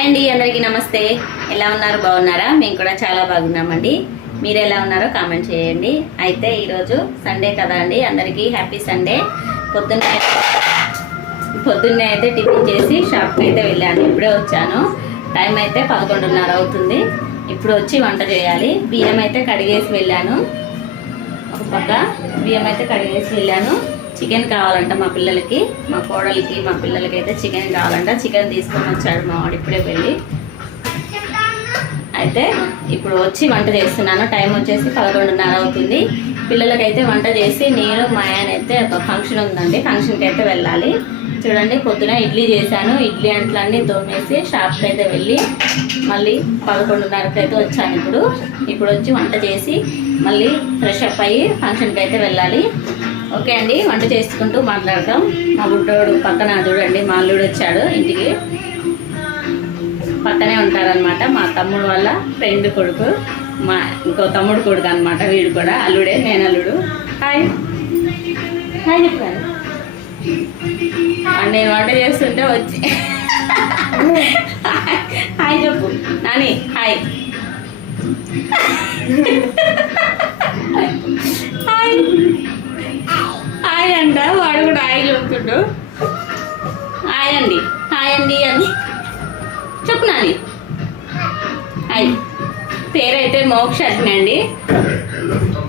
Hi అండి, అందరికీ నమస్తే. ఎలా ఉన్నారు? బాగున్నారా? మేము కూడా చాలా బాగున్నామండి. మీరు ఎలా ఉన్నారో కామెంట్ చేయండి. అయితే ఈరోజు సండే కదా అండి, అందరికీ హ్యాపీ సండే. పొద్దున్నే అయితే టిఫిన్ చేసి షాప్కి అయితే వెళ్ళాను. ఇప్పుడే వచ్చాను. టైం అయితే 11:30 అవుతుంది. ఇప్పుడు వచ్చి వంట చేయాలి. బియ్యం అయితే కడిగేసి వెళ్ళాను. ఒక పక్క బియ్యం అయితే కడిగేసి వెళ్ళాను. చికెన్ కావాలంట మా పిల్లలకి, మా కోడలికి, మా పిల్లలకి అయితే చికెన్ కావాలంట. చికెన్ తీసుకొని వచ్చాడు మా వాడు ఇప్పుడే వెళ్ళి. అయితే ఇప్పుడు వచ్చి వంట చేస్తున్నాను. టైం వచ్చేసి 11:30 అవుతుంది. పిల్లలకైతే వంట చేసి నేను మా ఆయన అయితే ఒక ఫంక్షన్ ఉందండి, ఫంక్షన్కి అయితే వెళ్ళాలి. చూడండి, పొద్దున ఇడ్లీ చేశాను. ఇడ్లీ అంట్లన్నీ తోమేసి షాప్కి అయితే వెళ్ళి మళ్ళీ 11:30కి అయితే వచ్చాను. ఇప్పుడు వచ్చి వంట చేసి మళ్ళీ ఫ్రెష్ అప్ అయ్యి ఫంక్షన్కి అయితే వెళ్ళాలి. ఓకే అండి, వంట చేసుకుంటూ మాట్లాడతాం. మా బుడ్డోడు పక్కన చూడండి, మా అల్లుడు వచ్చాడు ఇంటికి. పక్కనే ఉంటారనమాట మా తమ్ముడు వాళ్ళ ఫ్రెండ్ కొడుకు, మా ఇంకో తమ్ముడు కొడుకు అనమాట. వీడు కూడా అల్లుడే, నేను అల్లుడు. హాయ్ హాయ్ చెప్పాను. నేను వంట చేస్తుంటే వచ్చి హాయ్ చెప్పు నాని. హాయ్ హాయ్ హాయ్ అంట. వాడు కూడా హాయ్ చెప్తుండు. హాయ్ అండి, హాయ్ అండి అని చెప్పు నాని. హాయ్. పేరైతే మోక్ష అండి.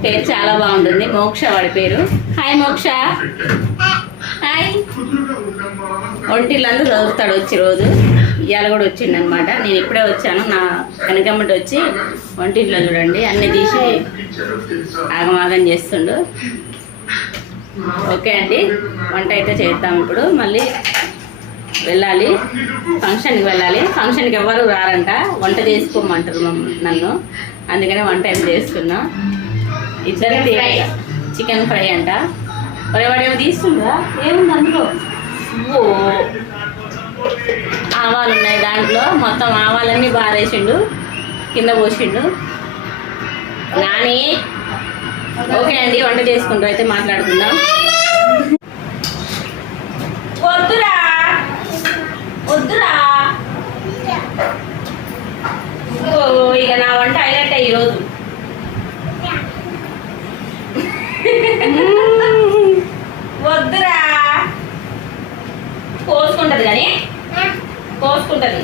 పేరు చాలా బాగుంటుంది, మోక్ష వాడి పేరు. హాయ్ మోక్ష. హాయ్. ఒంటిళ్ళంతా చదువుతాడు వచ్చి రోజు. ఇవాళ కూడా వచ్చిండు అనమాట. నేను ఇప్పుడే వచ్చాను. నా కనకమ్మటి వచ్చి ఒంటింట్లో చూడండి అన్నీ తీసి ఆగమాగం చేస్తుండు. ఓకే అండి, వంట అయితే చేద్దాం. ఇప్పుడు మళ్ళీ వెళ్ళాలి, ఫంక్షన్కి వెళ్ళాలి. ఫంక్షన్కి ఎవరు రారంట, వంట చేసుకోమంటారు నన్ను. అందుకనే వంట అయితే చేస్తున్నా. ఇద్దరికి చికెన్ ఫ్రై అంట. వాడేమో తీస్తుందా? ఏముంది అందులో? ఓ ఆవాలు ఉన్నాయి దాంట్లో. మొత్తం ఆవాలన్నీ బారేసిండు, కింద పోసిండు. నాని. ఓకే అండి, వంట చేసుకుంటూ అయితే మాట్లాడుకుందాం. వద్దురా వద్దురా. ఇక నా వంట అయినట్టే ఈరోజు. వద్దురా. కోసుకుంటది కానీ కోసుకుంటది.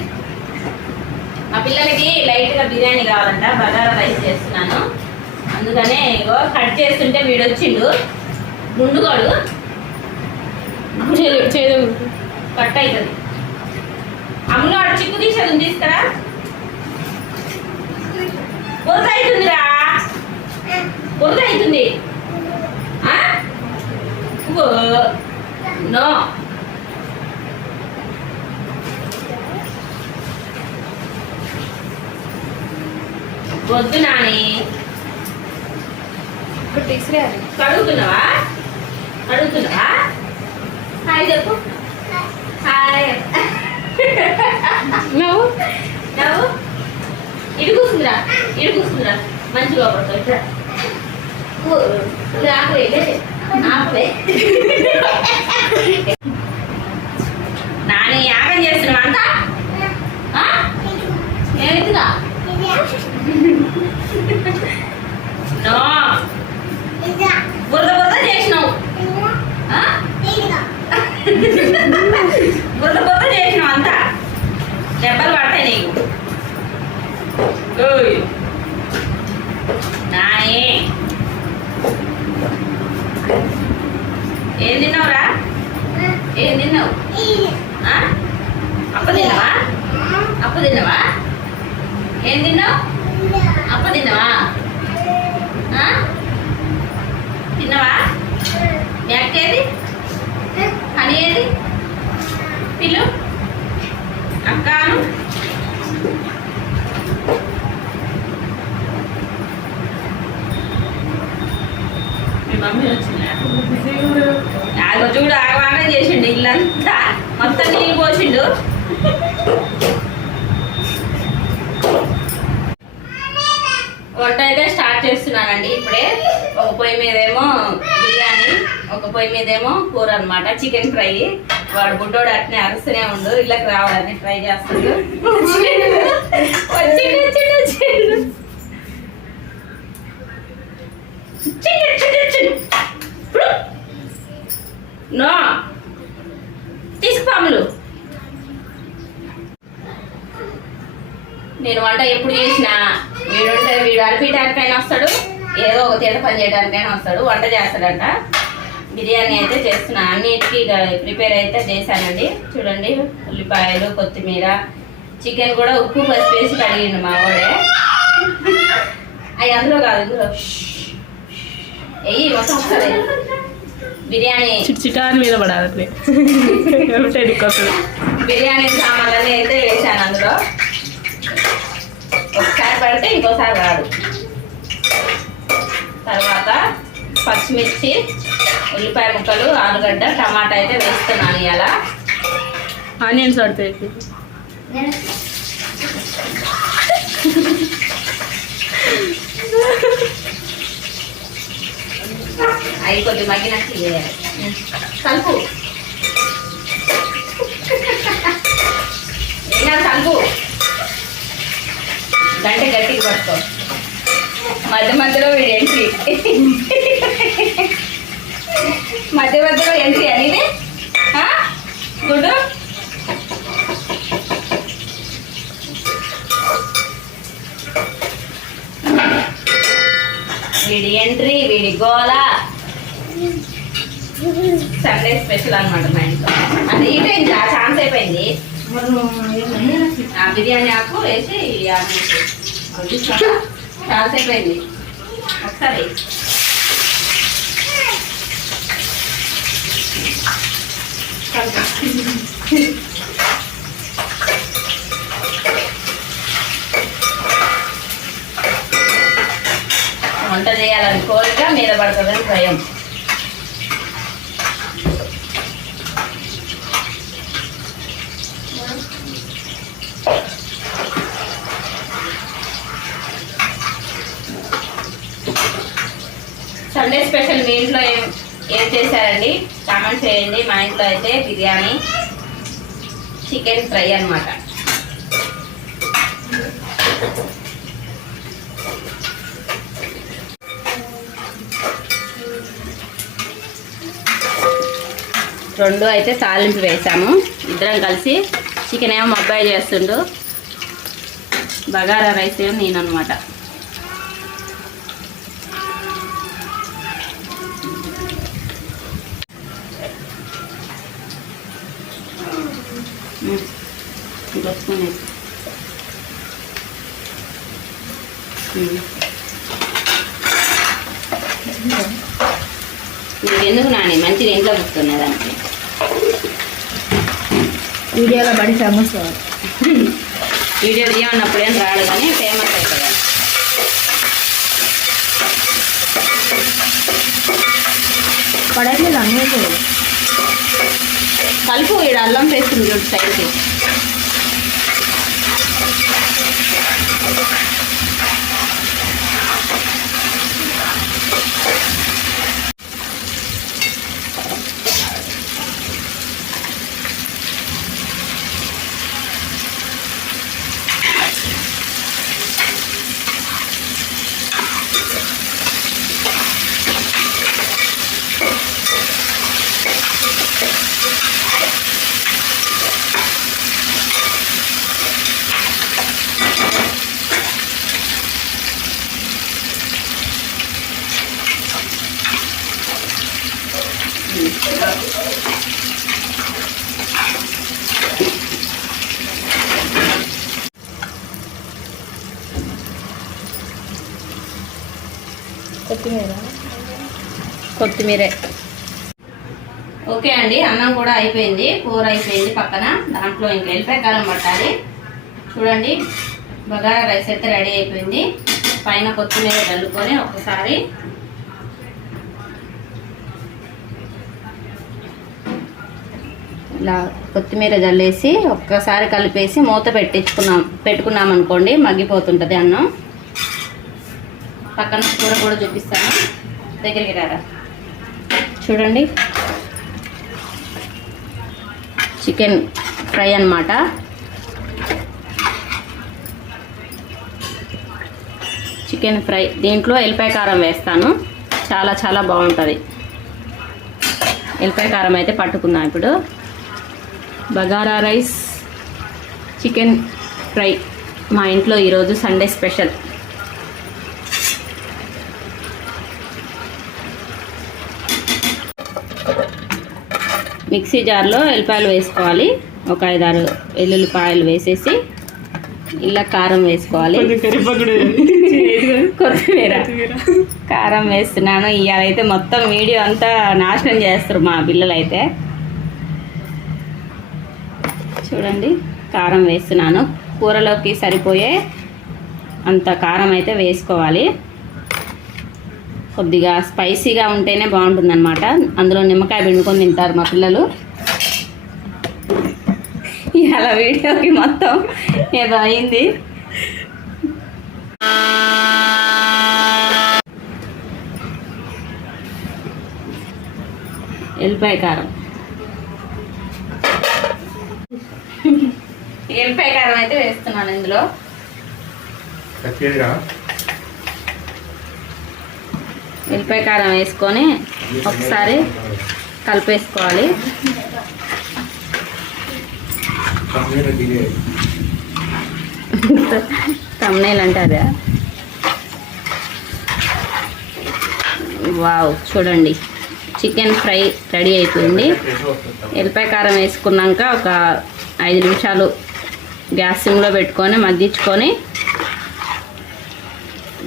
మా పిల్లలకి లైట్గా బిర్యానీ కావాలంట, బగారా రైస్ చేస్తున్నాను. అందుకనే ఇగో కట్ చేస్తుంటే వీడు వచ్చిండు గుండుగాడు. కట్ అవుతుంది. అమ్ములు వాడు చిక్కు తీసేది తీసుకురా. బురద అవుతుందిరా, బురద అవుతుంది. నో వద్దు నాని. కడుగుతున్నావా? అడుగుతున్నావా? హాయ్ చెప్పు. హాయ్. నవ్వు నవ్వు. ఇటు కూర్చుందిరా, ఇటు కూర్చుందిరా. మంచిగా పడుతుంది. ఇక్కడ ఆపలే. నాని యాగం చేస్తున్నావా అంతా? ఏమిటిగా? నో, బురద బురద చేసినావు. బురద బురద చేసినావు అంతా. దెబ్బలు పడతాయి నీకు. నాని ఏం తిన్నావురా? ఏం తిన్నావు? అప్ప తిన్నావా? అప్ప తిన్నావా? ఏం తిన్నావు? అప్ప తిన్నావా? తిన్నావా? బ్యాక్ ఏది? హనీ ఏది? పిల్లు అక్కాను. మీ మమ్మీ వచ్చిందా? చూడు ఆగవాగా చేసిండు. ఇల్లంతా మొత్తం నీళ్ళు పోసిండు. వంట అయితే స్టార్ట్ చేస్తున్నానండి ఇప్పుడే. ఒక పొయ్యి మీదేమో బిర్యానీ, ఒక పొయ్యి మీదేమో కూర అనమాట, చికెన్ ఫ్రై. వాడు బుడ్డోడు అట్నే అరుస్తూనే ఉండు, ఇళ్ళకి రావాలని ట్రై చేస్తాడు. నో తీసుకుపాములు. నేను వంట ఎప్పుడు చేసినా వీడు అరిపించడానికైనా వస్తాడు, ఏదో ఒక తీట పని చేయడానికైనా వస్తాడు. వంట చేస్తాడంట. బిర్యానీ అయితే చేస్తున్నా, అన్నిటికీ ప్రిపేర్ అయితే చేశానండి. చూడండి, ఉల్లిపాయలు, కొత్తిమీర, చికెన్ కూడా ఉప్పు పసుపు వేసి కడిగిండు మా వాడే. అవి అందులో కాదు, ఇందులో వెయ్యి మొత్తం ఒకసారి. బిర్యానీ చిటాన్ మీద పడాలి. బిర్యానీ సామాన్లన్నీ అయితే వేసాను అందులో. ఒకసారి పడితే ఇంకోసారి రాదు. తర్వాత పచ్చిమిర్చి, ఉల్లిపాయ ముక్కలు, ఆలుగడ్డ, టమాటా అయితే వేస్తున్నాను. ఇలా ఆనియన్స్ పడతాయి. అవి కొద్ది మగ్గినట్టు కలుపు. ఏం కలుపు, గంట గట్టికి పట్టుకో. మధ్య మధ్యలో వీడు ఎంట్రీ, మధ్య మధ్యలో ఎంట్రీ అనేది గుడ్డు. వీడి ఎంట్రీ, వీడి గోల. సండే స్పెషల్ అనమాట మా ఇంట్లో. అంటే అయిపోయింది, ఆ ఛాన్స్ అయిపోయింది. బిర్యానీ ఆకు వేసి ఛాన్స్ అయిపోయింది. ఒకసారి వంట చేయాలని కోరిక, మీద పడుతుందని భయం. సండే స్పెషల్ మీ ఇంట్లో ఏం చేశారండి కామెంట్ చేయండి. మా ఇంట్లో అయితే బిర్యానీ, చికెన్ ఫ్రై అన్నమాట. రెండు అయితే తాలింపు వేసాము ఇద్దరం కలిసి. చికెన్ ఏమో మా అబ్బాయి చేస్తుండు, బగారా రైస్ ఏమో నేను అనమాట. ఎందుకు నాని మంచిగా ఇంట్లో కూర్చున్నది దానికి. వీడియోలో పడి ఫేమస్. వీడియో తీయమన్నప్పుడు ఏం రాడు కానీ ఫేమస్ అవుతుంది. పడట్లేదు అన్నీ కలుపు. వీడు అల్లం పేస్ట్ చూడు సైడ్కి. కొత్తిమీరే. ఓకే అండి, అన్నం కూడా అయిపోయింది, కూర అయిపోయింది పక్కన. దాంట్లో ఇంకా ఎల్లిపాయ కారం పట్టాలి. చూడండి, బగారా రైస్ అయితే రెడీ అయిపోయింది. పైన కొత్తిమీర చల్లుకొని ఒకసారి ఇలా కొత్తిమీర జల్లేసి ఒక్కసారి కలిపేసి మూత పెట్టుకున్నాం అనుకోండి, మగ్గిపోతుంటుంది అన్నం. పక్కన కూర కూడా చూపిస్తాను, దగ్గరికి రారా. చూడండి, చికెన్ ఫ్రై అన్నమాట. చికెన్ ఫ్రై దీంట్లో ఎల్లిపాయ కారం వేస్తాను, చాలా చాలా బాగుంటుంది. ఎల్లిపాయ కారం అయితే పట్టుకుందాం ఇప్పుడు. బగారా రైస్, చికెన్ ఫ్రై మా ఇంట్లో ఈరోజు సండే స్పెషల్. మిక్సీ జార్లో ఎల్లిపాయలు వేసుకోవాలి. ఒక 5-6 వెల్లుల్లిపాయలు వేసేసి ఇలా కారం వేసుకోవాలి. కొత్తిమీర కారం వేస్తున్నాను. ఇవాళ అయితే మొత్తం వీడియో అంతా నాశనం చేస్తారు మా పిల్లలు అయితే. చూడండి కారం వేస్తున్నాను. కూరలోకి సరిపోయే అంత కారం అయితే వేసుకోవాలి. కొద్దిగా స్పైసీగా ఉంటేనే బాగుంటుంది అనమాట. అందులో నిమ్మకాయ పిండుకొని తింటారు మా పిల్లలు. ఇలా వీడియోకి మొత్తం ఏదో అయింది. ఎల్లిపాయ కారం, ఎల్లిపాయ కారం అయితే వేస్తున్నాను ఇందులో. ఎల్లిపాయ కారం వేసుకొని ఒకసారి కలిపేసుకోవాలి. తమ్నేల్ అంటే అదే. వావ్, చూడండి చికెన్ ఫ్రై రెడీ అయిపోయింది. ఎల్లిపాయ కారం వేసుకున్నాక ఒక 5 నిమిషాలు గ్యాస్ సిమ్లో పెట్టుకొని మగ్గించుకొని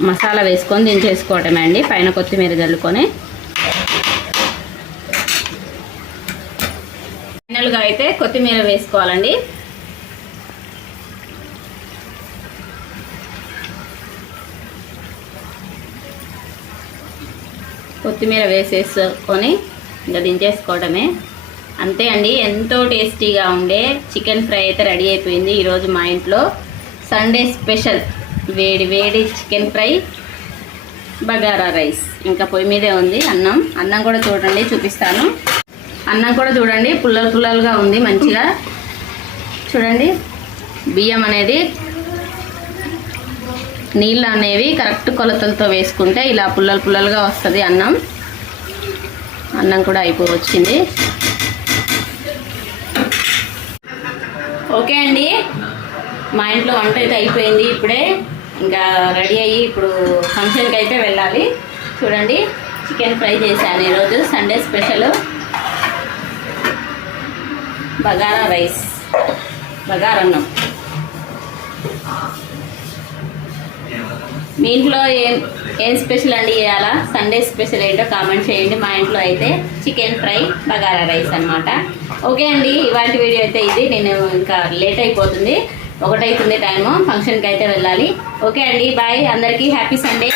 మసాలా వేసుకొని దించేసుకోవటమే అండి. పైన కొత్తిమీర జల్లుకొని. ఫైనల్గా అయితే కొత్తిమీర వేసుకోవాలండి. కొత్తిమీర వేసేసుకొని ఇంకా దించేసుకోవడమే. అంతే అండి, ఎంతో టేస్టీగా ఉండే చికెన్ ఫ్రై అయితే రెడీ అయిపోయింది ఈరోజు మా ఇంట్లో. సండే స్పెషల్ వేడి వేడి చికెన్ ఫ్రై, బగారా రైస్. ఇంకా పొయ్యి మీదే ఉంది అన్నం. అన్నం కూడా చూడండి, చూపిస్తాను. అన్నం కూడా చూడండి పుల్లలు పుల్లలుగా ఉంది మంచిగా. చూడండి బియ్యం అనేది, నీళ్ళు అనేవి కరెక్ట్ కొలతలతో వేసుకుంటే ఇలా పుల్లలు పుల్లలుగా వస్తుంది అన్నం. అన్నం కూడా అయిపోవచ్చింది. ఓకే అండి, మా ఇంట్లో వంట అయితే అయిపోయింది. ఇప్పుడే ఇంకా రెడీ అయ్యి ఇప్పుడు ఫంక్షన్కి అయితే వెళ్ళాలి. చూడండి చికెన్ ఫ్రై చేశాను ఈరోజు సండే స్పెషల్. బగారా రైస్, బగారన్నం. మీ ఇంట్లో ఏం స్పెషల్ అండి ఇవాళ? సండే స్పెషల్ ఏంటో కామెంట్ చేయండి. మా ఇంట్లో అయితే చికెన్ ఫ్రై, బగారా రైస్ అన్నమాట. ఓకే అండి, ఇవాళ వీడియో అయితే ఇది. నేను ఇంకా లేట్ అయిపోతుంది, 1 అవుతుంది టైము. ఫంక్షన్కి అయితే వెళ్ళాలి. ఓకే అండి, బాయ్. అందరికీ హ్యాపీ సండే.